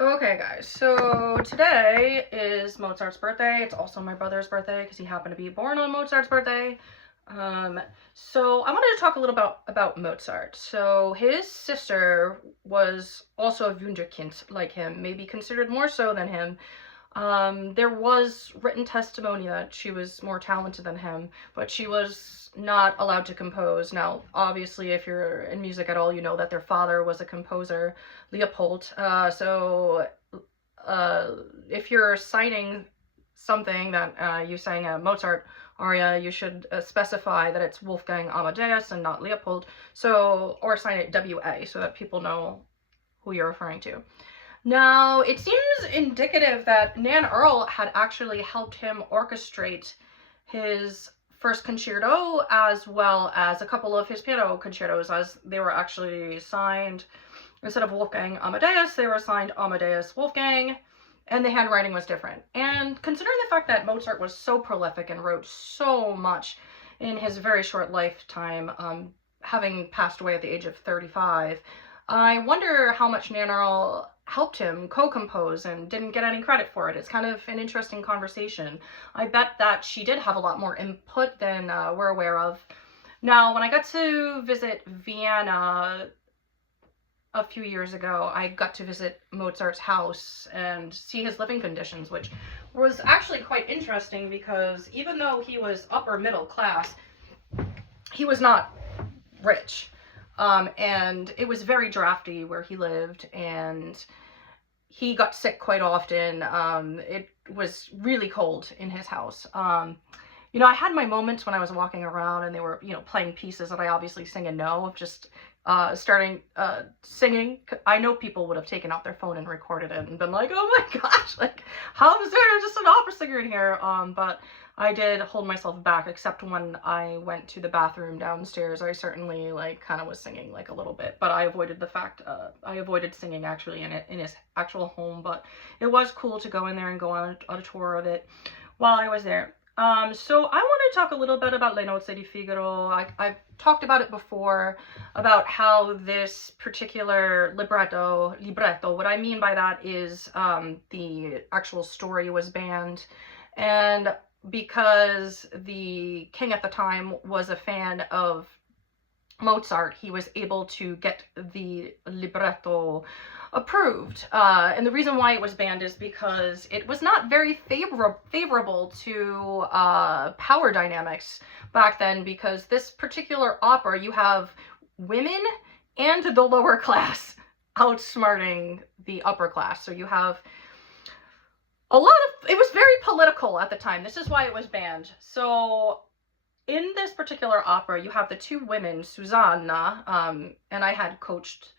Okay, guys, so today is Mozart's birthday. It's also my brother's birthday because he happened to be born on Mozart's birthday. Um, so I wanted to talk a little about Mozart. So his sister was also a Wunderkind like him, maybe considered more so than him. There was written testimony that she was more talented than him, but she was not allowed to compose. Now, obviously, if you're in music at all, you know that their father was a composer, Leopold. Uh, if you're citing something that you sang a Mozart aria, you should specify that it's Wolfgang Amadeus and not Leopold. So, or sign it WA so that people know who you're referring to. Now, it seems indicative that Nan Earl had actually helped him orchestrate his first concerto as well as a couple of his piano concertos, as they were actually signed, instead of Wolfgang Amadeus, they were signed Amadeus Wolfgang, and the handwriting was different. And considering the fact that Mozart was so prolific and wrote so much in his very short lifetime, having passed away at the age of 35, I wonder how much Nan Earl helped him co-compose and didn't get any credit for it. It's kind of an interesting conversation. I bet that she did have a lot more input than we're aware of. Now, when I got to visit Vienna a few years ago, I got to visit Mozart's house and see his living conditions, which was actually quite interesting because even though he was upper middle class, he was not rich. And it was very drafty where he lived, and he got sick quite often. It was really cold in his house. I had my moments when I was walking around and they were, playing pieces that I obviously sing and know, of just starting singing. I know people would have taken out their phone and recorded it and been like, oh my gosh, like, how is there just an opera singer in here? But I did hold myself back, except when I went to the bathroom downstairs. I certainly kind of was singing a little bit, but I avoided singing actually in his actual home. But it was cool to go in there and go on a tour of it while I was there. So I want to talk a little bit about Le Nozze di Figaro. I've talked about it before, about how this particular libretto, what I mean by that is the actual story was banned, and because the king at the time was a fan of Mozart, he was able to get the libretto approved. And the reason why it was banned is because it was not very favorable to power dynamics back then, because this particular opera, you have women and the lower class outsmarting the upper class. So you have it was very political at the time. This is why it was banned. So in this particular opera, you have the two women, Susanna, and I had coached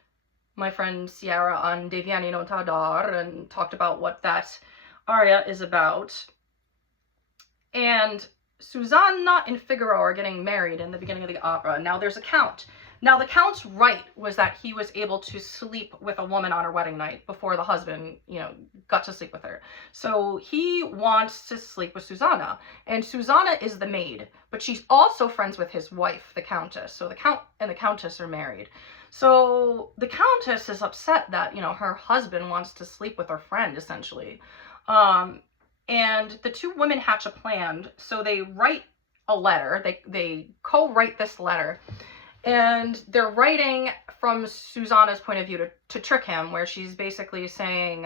my friend Sierra on Deviani non Tardar and talked about what that aria is about. And Susanna and Figaro are getting married in the beginning of the opera. Now there's a count. Now the count's right was that he was able to sleep with a woman on her wedding night before the husband, got to sleep with her. So he wants to sleep with Susanna, and Susanna is the maid, but she's also friends with his wife, the countess. So the count and the countess are married. So the countess is upset that, her husband wants to sleep with her friend, essentially. And the two women hatch a plan. So they write a letter. They co-write this letter. And they're writing from Susanna's point of view to trick him, where she's basically saying,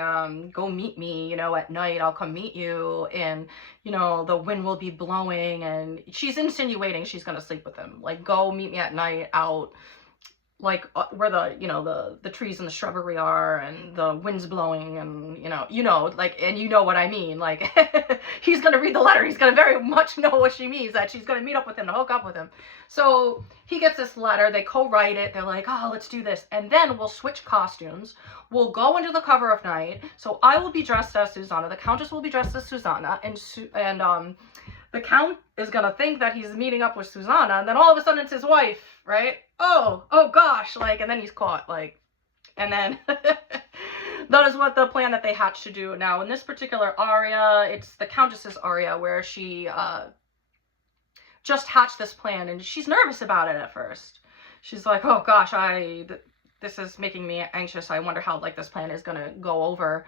go meet me, at night, I'll come meet you, and, the wind will be blowing, and she's insinuating she's going to sleep with him. Like, go meet me at night out, where the trees and the shrubbery are, and the wind's blowing, and and you know what I mean, he's gonna read the letter, he's gonna very much know what she means, that she's gonna meet up with him to hook up with him. So he gets this letter, they co-write it, they're like, oh, let's do this, and then we'll switch costumes, we'll go into the cover of night, so I will be dressed as Susanna, the countess will be dressed as Susanna, and the count is gonna think that he's meeting up with Susanna, and then all of a sudden it's his wife, right? Oh gosh, and then he's caught, and then that is what the plan that they hatched to do. Now, in this particular aria, it's the countess's aria, where she just hatched this plan, and she's nervous about it at first. She's like, oh gosh, this is making me anxious. I wonder how like this plan is gonna go over.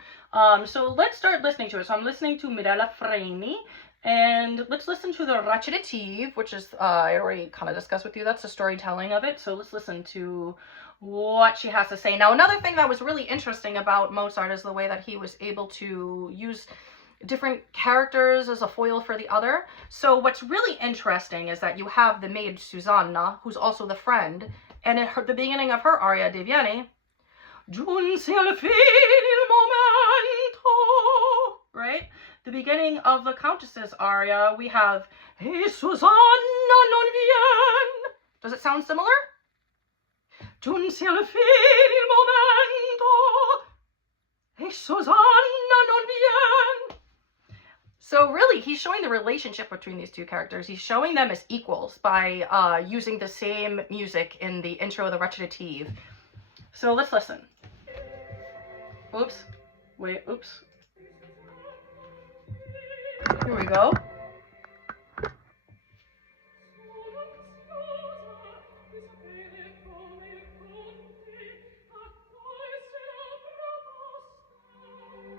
So let's start listening to it. So I'm listening to Mirella Freni, and let's listen to the recitative, which is I already kind of discussed with you. That's the storytelling of it. So let's listen to what she has to say. Now, another thing that was really interesting about Mozart is the way that he was able to use different characters as a foil for the other. So what's really interesting is that you have the maid Susanna, who's also the friend, and at the beginning of her aria De Vieni, giunse alla fine il momento, right? The beginning of the Countess's aria, we have, e Susanna non vien. Does it sound similar? Giunse alla fine il momento, e Susanna non vien. So really, he's showing the relationship between these two characters. He's showing them as equals by using the same music in the intro of the recitative. So let's listen. Oops. Wait, oops. Here we go.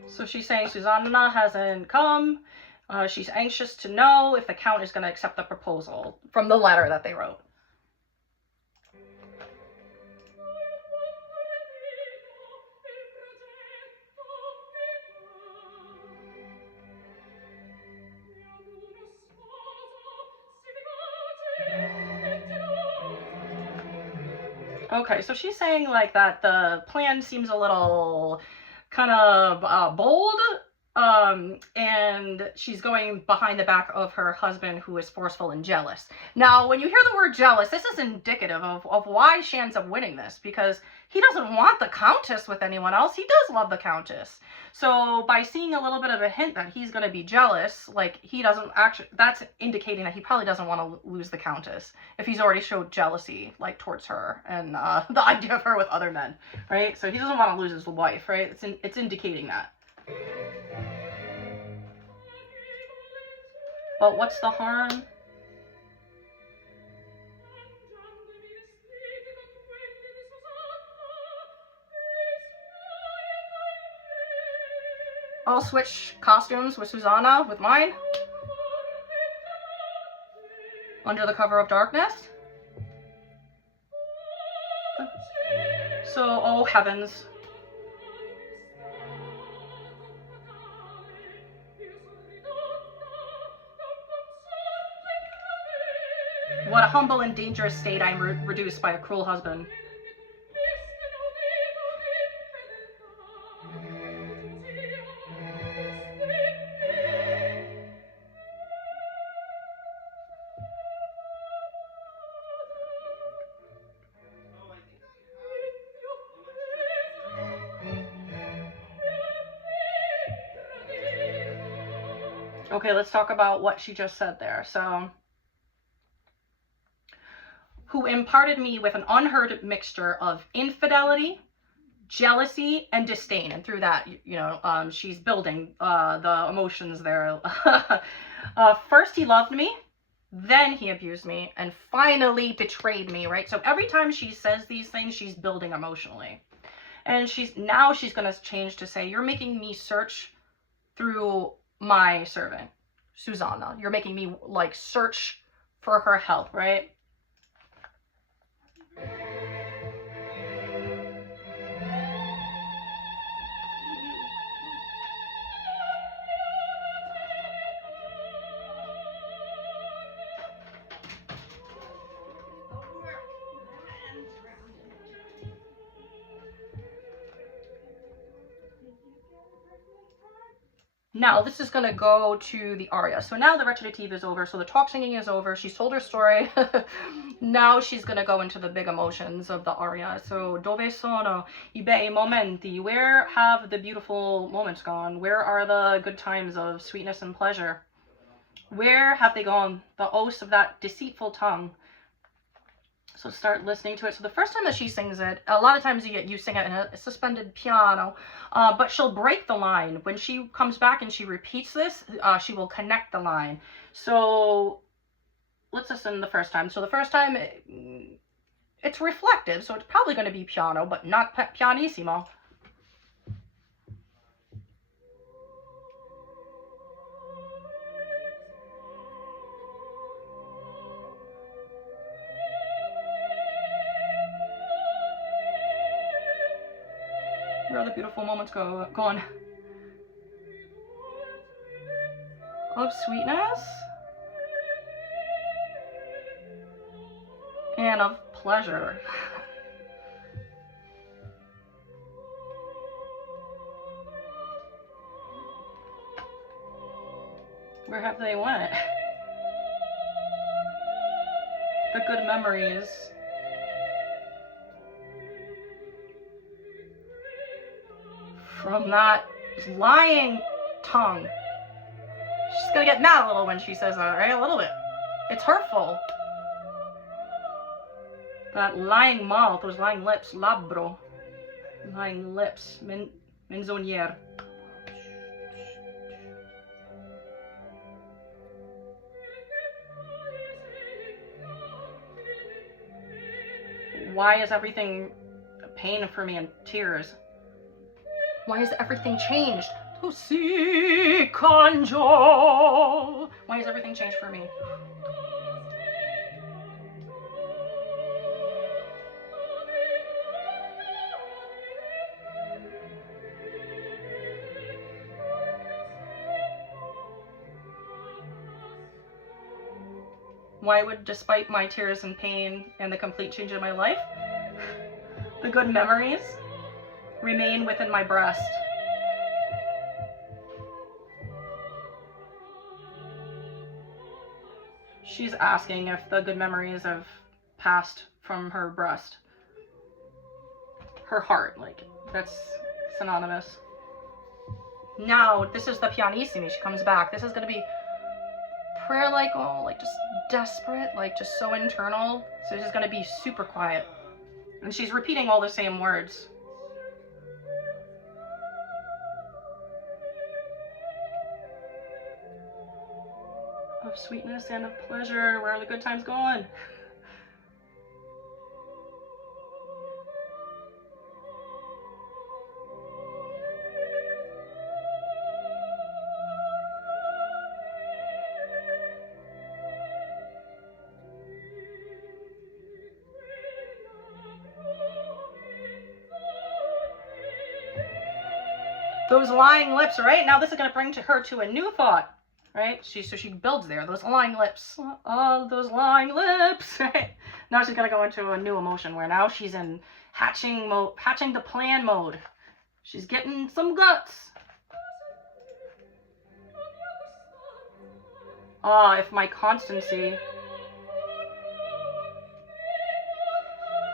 So she's saying Susanna hasn't come. She's anxious to know if the Count is going to accept the proposal from the letter that they wrote. Okay, so she's saying like that the plan seems a little kind of bold, and she's going behind the back of her husband, who is forceful and jealous. Now, when you hear the word jealous, this is indicative of why she ends up winning this, because he doesn't want the Countess with anyone else. He does love the Countess. So by seeing a little bit of a hint that he's going to be jealous, like he doesn't actually, that's indicating that he probably doesn't want to lose the Countess if he's already showed jealousy like towards her and the idea of her with other men, right? So he doesn't want to lose his wife, right? It's indicating that. But what's the harm? I'll switch costumes with Susanna with mine. Under the cover of darkness. So, oh heavens. What a humble and dangerous state I am reduced by a cruel husband. Okay, let's talk about what she just said there. So, who imparted me with an unheard mixture of infidelity, jealousy, and disdain. And through that, you know, she's building the emotions there. First he loved me, then he abused me, and finally betrayed me, right? So every time she says these things, she's building emotionally. And now she's going to change to say, you're making me search through my servant, Susanna. You're making me like search for her help, right? Now, this is going to go to the aria. So now the recitative is over. So the talk singing is over. She's told her story. Now she's going to go into the big emotions of the aria. So, dove sono I bei momenti? Where have the beautiful moments gone? Where are the good times of sweetness and pleasure? Where have they gone? The oaths of that deceitful tongue. So start listening to it. So the first time that she sings it, a lot of times you sing it in a suspended piano, but she'll break the line. When she comes back and she repeats this, she will connect the line. So let's listen the first time. So the first time, It's reflective, so it's probably going to be piano, but not pianissimo. Where are the beautiful moments gone? Of sweetness and of pleasure. Where have they went? The good memories. From that lying tongue. She's gonna get mad a little when she says that, right? A little bit. It's hurtful. That lying mouth, those lying lips, labbro. Lying lips, menzogniere. Why is everything pain for me and tears? Why is everything changed? To see conjure. Why has everything changed for me? Why would, despite my tears and pain and the complete change in my life, the good memories remain within my breast? She's asking if the good memories have passed from her breast. Her heart, like, that's synonymous. Now, this is the pianissimi. She comes back. This is going to be prayer, like, oh, like, just desperate, like, just so internal. So this is going to be super quiet. And she's repeating all the same words. Of sweetness and of pleasure. Where are the good times going? Those lying lips, right? Now this is going to bring her to a new thought. Right? So she builds there. Those lying lips. Oh, those lying lips. Right? Now she's going to go into a new emotion where now she's in hatching the plan mode. She's getting some guts. Ah, if my constancy,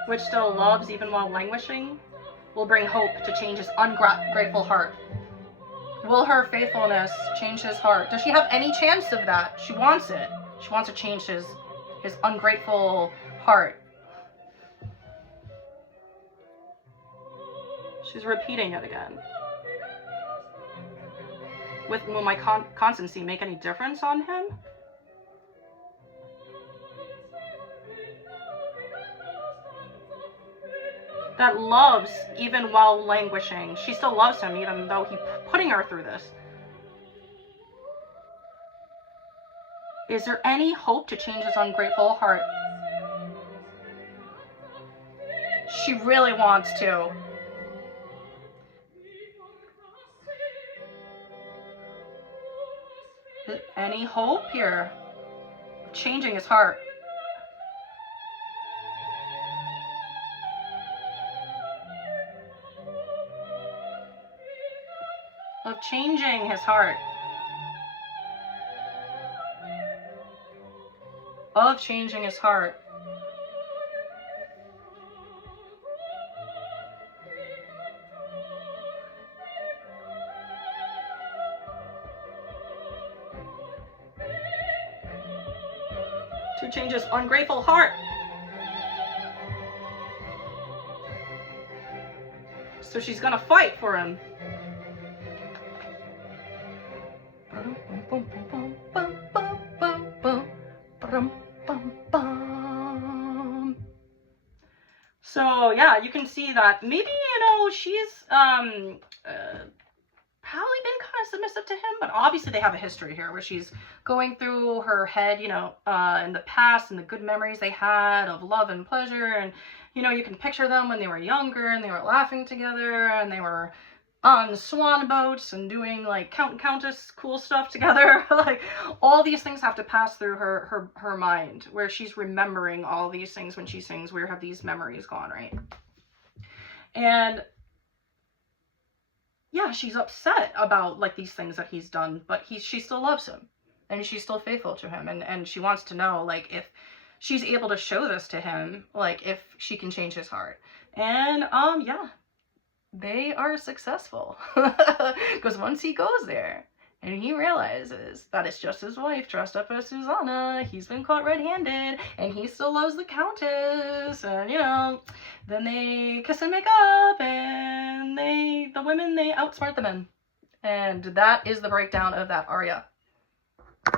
which still loves even while languishing, will bring hope to change his ungrateful heart. Will her faithfulness change his heart? Does she have any chance of that? She wants it. She wants to change his ungrateful heart. She's repeating it again. Will my constancy make any difference on him? That loves even while languishing. She still loves him even though he's putting her through this. Is there any hope to change his ungrateful heart? She really wants to. Is there any hope here of changing his heart? Of changing his heart. Of changing his heart. To change his ungrateful heart. So she's gonna fight for him. So yeah, you can see that maybe, you know, she's probably been kind of submissive to him, but obviously they have a history here where she's going through her head, you know, in the past and the good memories they had of love and pleasure. And, you know, you can picture them when they were younger and they were laughing together and they were on swan boats and doing like Count and Countess cool stuff together. Like all these things have to pass through her mind where she's remembering all these things when she sings Where Have These Memories Gone, right? And yeah, she's upset about like these things that he's done, but she still loves him and she's still faithful to him, and she wants to know like if she's able to show this to him, like if she can change his heart. And yeah, they are successful because once he goes there and he realizes that it's just his wife dressed up as Susanna, he's been caught red-handed, and he still loves the Countess, and you know, then they kiss and make up, and the women, they outsmart the men. And that is the breakdown of that aria.